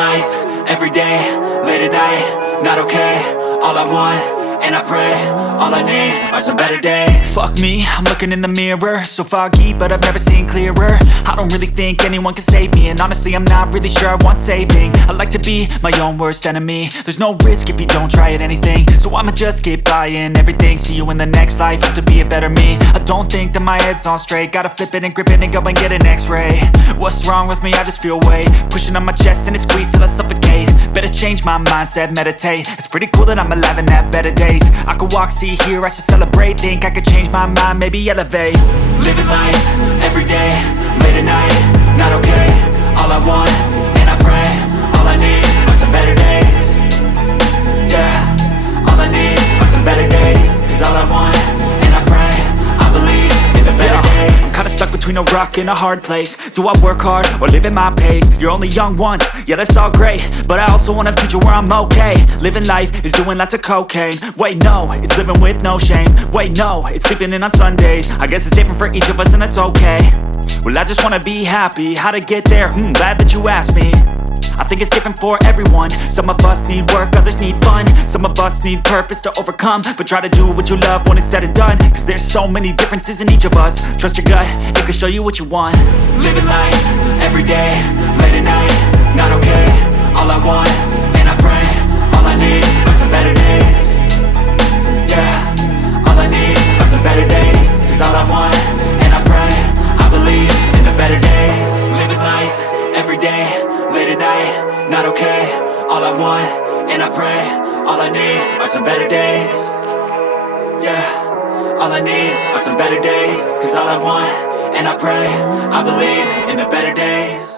life, every day, late at night, not okay. All I want, and I pray, all I need are some better days. Fuck me, I'm looking in the mirror, so foggy, but I've never seen clearer. I don't really think anyone can save me, and honestly I'm not really sure I want saving. I like to be my own worst enemy. There's no risk if you don't try at anything, so I'ma just keep buying everything. See you in the next life, hope to be a better me. I don't think that my head's on straight, gotta flip it and grip it and go and get an x-ray. What's wrong with me? I just feel weight pushing on my chest and it squeezes till I suffocate. Better change my mindset, meditate. It's pretty cool that I'm alive and have better days. I could walk, see, hear, I should celebrate. Think I could change my mind, maybe elevate. Living life, every day, late at night, not okay. All I want, and I pray, all I need are some better days. Yeah, all I need are some better days. Cause all I want, and I pray, I believe in the better days. I'm kinda stuck between a rock and a hard place. Do I work hard or live at my pace? You're only young once, yeah that's all great, but I also want a future where I'm okay. Living life is doing lots of cocaine. Wait no, it's living with no shame. Wait no, it's sleeping in on Sundays. I guess it's different for each of us and that's okay. Well I just wanna be happy, how to get there? Glad that you asked me. I think it's different for everyone. Some of us need work, others need fun. Some of us need purpose to overcome. But try to do what you love when it's said and done. Cause there's so many differences in each of us. Trust your gut, it can show you what you want. Living life, every day, late at night, not okay. All I want, and I pray, all I need are some better days. Yeah, all I need are some better days. Cause all I want, and I pray, I believe in the better days. Living life, every day, late at night, not okay. All I want, and I pray, all I need are some better days. Yeah, all I need are some better days. Cause all I want, and I pray, I believe in the better days.